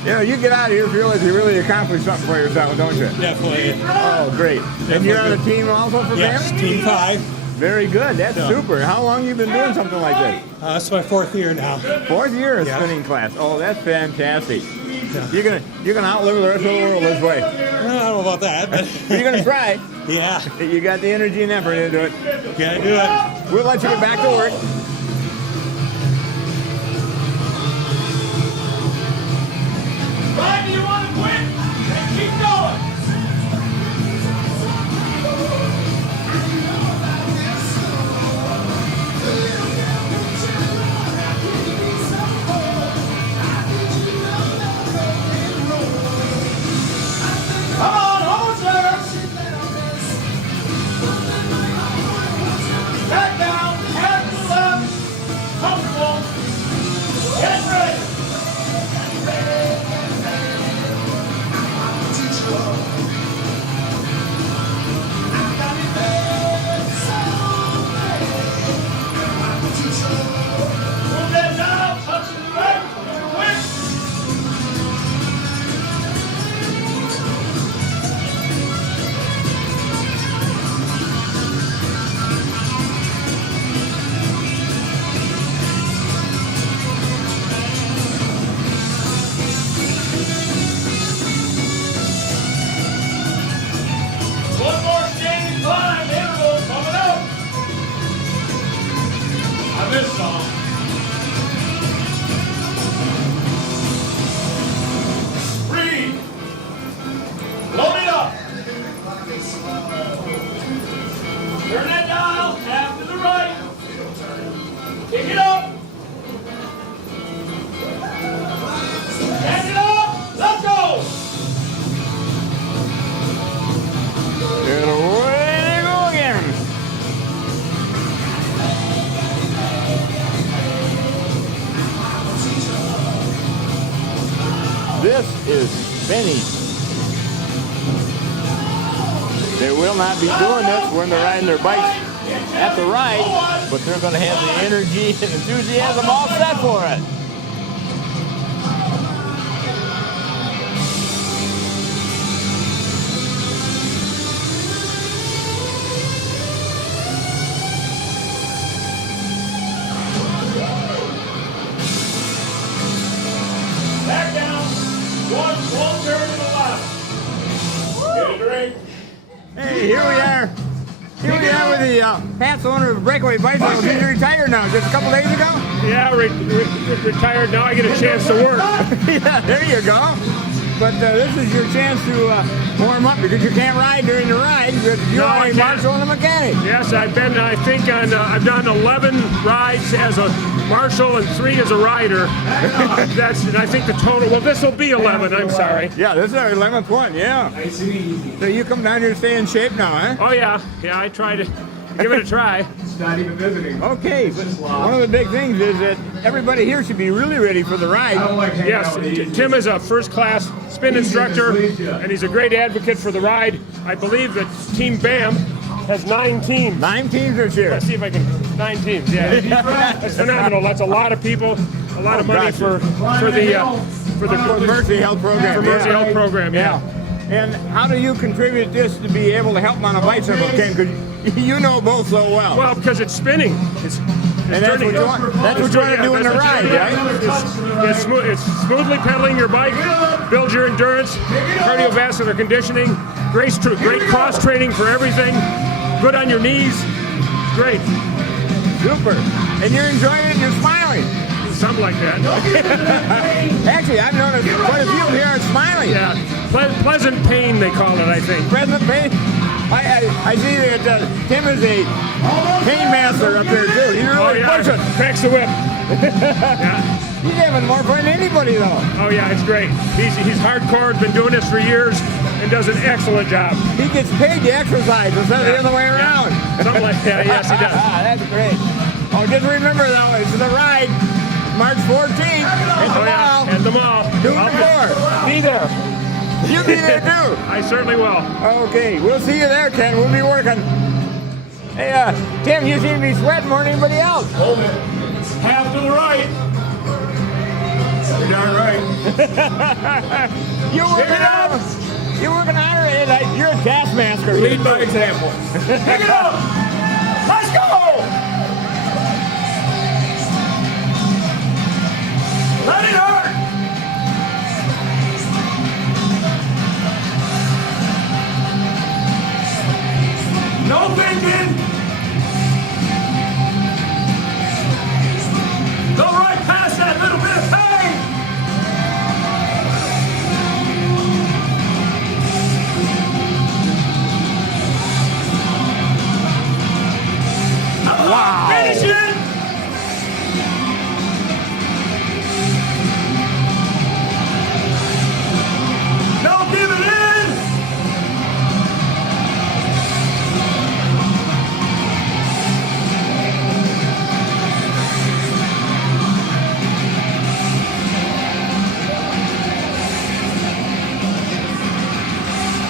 You know, you get out of here feel like you really accomplished something for yourself, don't you? Definitely. Oh, great. Definitely. And you're on the team also for Yes, BAM? Team 5. Very good. That's super. How long have you been doing something like this? It's my 4th year now. 4th year of spinning class. Oh, that's fantastic. Yeah. You're gonna outlive the rest of the world this way. I don't know about that, but you're gonna try. Yeah. You got the energy and effort into it. Gotta do it. We'll let you get back to work. Why do you want to quit? And keep going. Come on, horses! Back down, hands to the left, comfortable, get ready. They will not be doing this when they're riding their bikes at the ride, but they're going to have the energy and enthusiasm all set for it. Back down. One turn to the left. Get a drink. Hey, here we are. Here we are with the past owner of Breakaway Bicycles. He's retired now, just a couple days ago? Yeah, retired. Now I get a chance to work. Yeah, there you go. But this is your chance to warm up because you can't ride during the ride. You're only marshal and a mechanic. Yes, I've been, I think, I've done 11 rides as a marshal and 3 as a rider. And I think the total, well, this will be 11, I'm sorry. Yeah, this is our 11th one, yeah. Nice and easy. So you come down here to stay in shape now, huh? Oh, yeah. Yeah, I try to give it a try. It's not even visiting. Okay, but one of the big things is that everybody here should be really ready for the ride. Yes, Tim is a first-class spin instructor, and he's a great advocate for the ride. I believe that Team BAM has 9 teams. 9 teams this year. Let's see if I can. 9 teams, yeah. That's phenomenal. That's a lot of people, a lot of money for the Mercy Health Program. For Mercy Health Program, yeah. And how do you contribute this to be able to help them on a bicycle, Ken? Because you know both so well. Well, because it's spinning. It's that's what you want to do in the ride, right? It's smoothly pedaling your bike, builds your endurance, cardiovascular conditioning, great cross training for everything, good on your knees. Great. Super. And you're enjoying it and you're smiling. Something like that. Actually, I've noticed quite a few here are smiling. Yeah. Pleasant pain, they call it, I think. Pleasant pain? I see that Tim is a pain master up there, too. He's really pushing. Cracks the whip. Yeah. He's having more fun than anybody, though. Oh, yeah, it's great. He's hardcore, has been doing this for years, and does an excellent job. He gets paid to exercise instead of the other way around. Something like that, yes, he does. That's great. Oh, just remember, though, it's the ride, March 14th, at the mall. At the mall. Noon to 4. Be there. You'll be there, too. I certainly will. Okay, we'll see you there, Ken. We'll be working. Hey, Tim, you seem to be sweating more than anybody else. Hold it. Half to the right. You're darn right. You're working on it. You're a taskmaster. Lead by example. Pick it up. Let's go. Let it hurt. No thinking. Go right past that little bit of pain. Wow. Finish it. Don't give it in.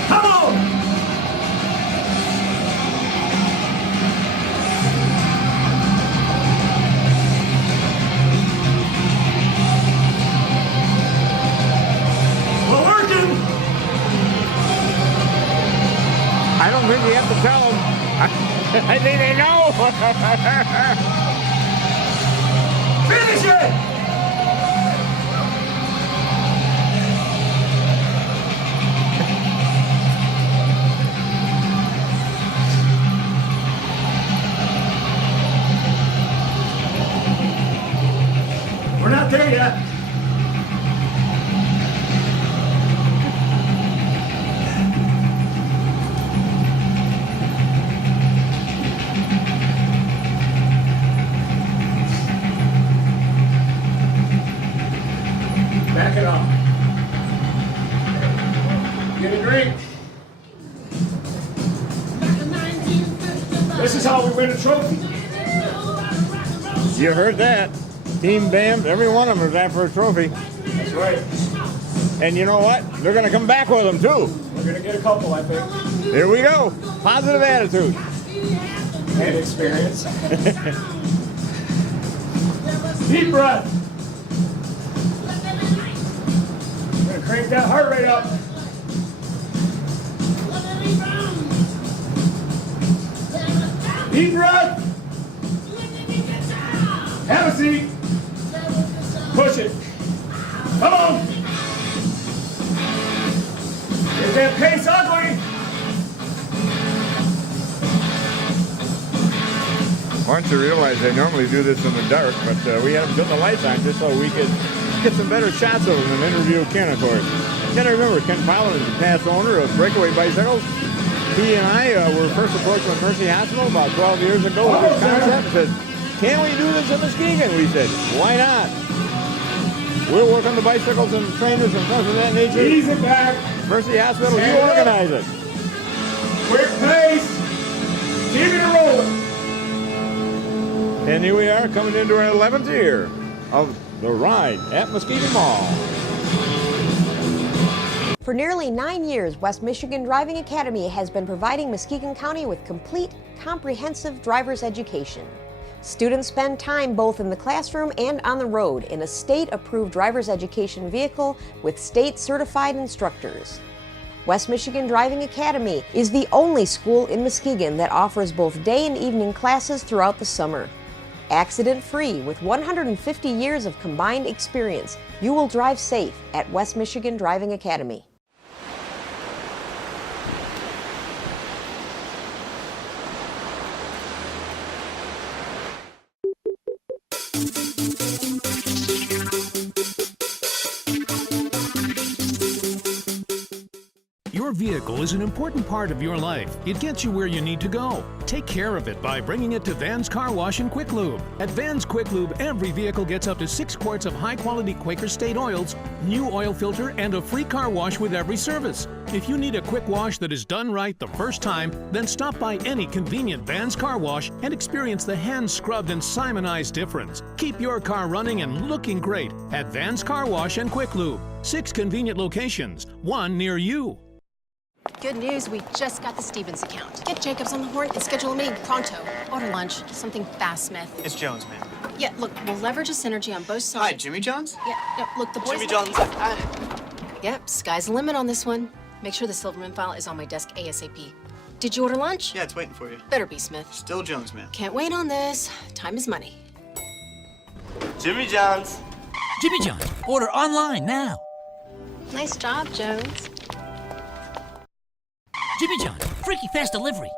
Come on. We're working. I don't think you have to tell them. I think they know. Finish it. We're not there yet. Back it up. Get a drink. This is how we win a trophy. You heard that. Team BAM, every one of them is after a trophy. That's right. And you know what? They're going to come back with them, too. We're going to get a couple, I think. Here we go. Positive attitude. And experience. Deep breath. I'm going to crank that heart rate up. Deep breath. Have a seat. Push it. Come on. Is that pace ugly? Once you realize they normally do this in the dark, but we had them put the lights on just so we could get some better shots of them and interview Ken, of course. You gotta remember, Ken Fowler is the past owner of Breakaway Bicycles. He and I were first approached by Mercy Hospital about 12 years ago with this concept and said, can we do this in Muskegon? We said, why not? We'll work on the bicycles and trainers and stuff of that nature. Ease it back. Mercy Hospital, you organize it. Quick pace. Keep it rolling. And here we are coming into our 11th year of the ride at Muskegon Mall. For nearly 9 years, West Michigan Driving Academy has been providing Muskegon County with complete, comprehensive driver's education. Students spend time both in the classroom and on the road in a state-approved driver's education vehicle with state-certified instructors. West Michigan Driving Academy is the only school in Muskegon that offers both day and evening classes throughout the summer. Accident-free with 150 years of combined experience, you will drive safe at West Michigan Driving Academy. Your vehicle is an important part of your life. It gets you where you need to go. Take care of it by bringing it to Van's Car Wash and Quick Lube. At Van's Quick Lube, every vehicle gets up to 6 quarts of high-quality Quaker State oils, new oil filter, and a free car wash with every service. If you need a quick wash that is done right the first time, then stop by any convenient Van's Car Wash and experience the hand-scrubbed and Simonized difference. Keep your car running and looking great at Van's Car Wash and Quick Lube. 6 convenient locations, 1 near you. Good news, we just got the Stevens account. Get Jacobs on the horn and schedule a meeting pronto. Order lunch, something fast, Smith. It's Jones, ma'am. Yeah, look, we'll leverage a synergy on both sides. Hi, Jimmy Jones? Yeah, no, look, the boys... Jimmy Jones. Yep, sky's the limit on this one. Make sure the Silverman file is on my desk ASAP. Did you order lunch? Yeah, it's waiting for you. Better be, Smith. Still Jones, ma'am. Can't wait on this. Time is money. Jimmy Jones. Jimmy Jones, order online now. Nice job, Jones. Jimmy John's, freaky fast delivery.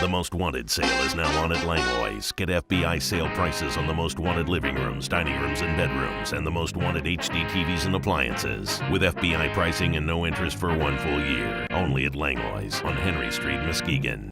The Most Wanted sale is now on at Langlois. Get FBI sale prices on the Most Wanted living rooms, dining rooms, and bedrooms, and the Most Wanted HD TVs and appliances. With FBI pricing and no interest for 1 full year. Only at Langlois on Henry Street, Muskegon.